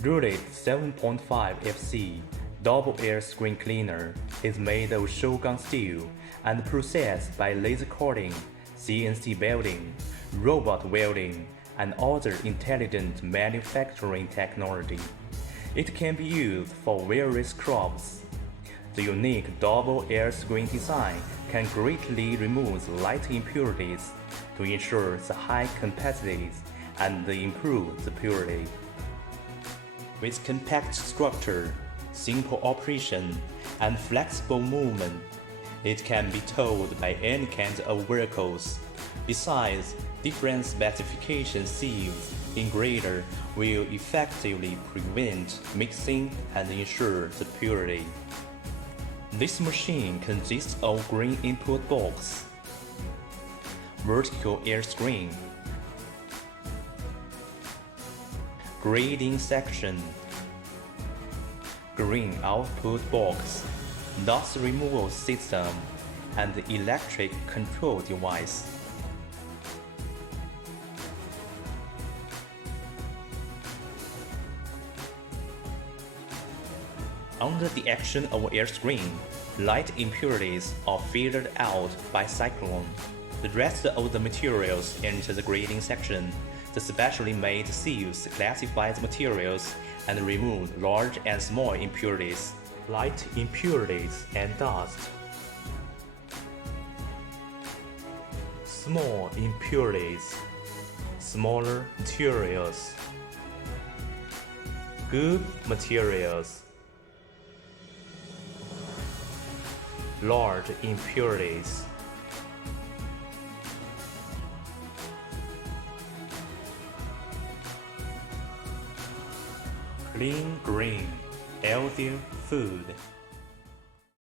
Julite 7.5 FC double air screen cleaner is made of shogun steel and processed by laser cutting, CNC welding, robot welding, and other intelligent manufacturing technology. It can be used for various crops. The unique double air screen design can greatly remove light impurities to ensure the high capacity and improve the purity. With compact structure, simple operation, and flexible movement, it can be towed by any kind of vehicles. Besides, different specification sieves in grader will effectively prevent mixing and ensure the purity. This machine consists of green input box, vertical air screen, grading section, green output box, dust removal system, and electric control device. Under the action of air screen, light impurities are filtered out by cyclone. The rest of the materials enter the grading section. The specially made sieves classify the materials and remove large and small impurities, light impurities and dust, small impurities, smaller materials, good materials, large impurities. Clean green, healthier food.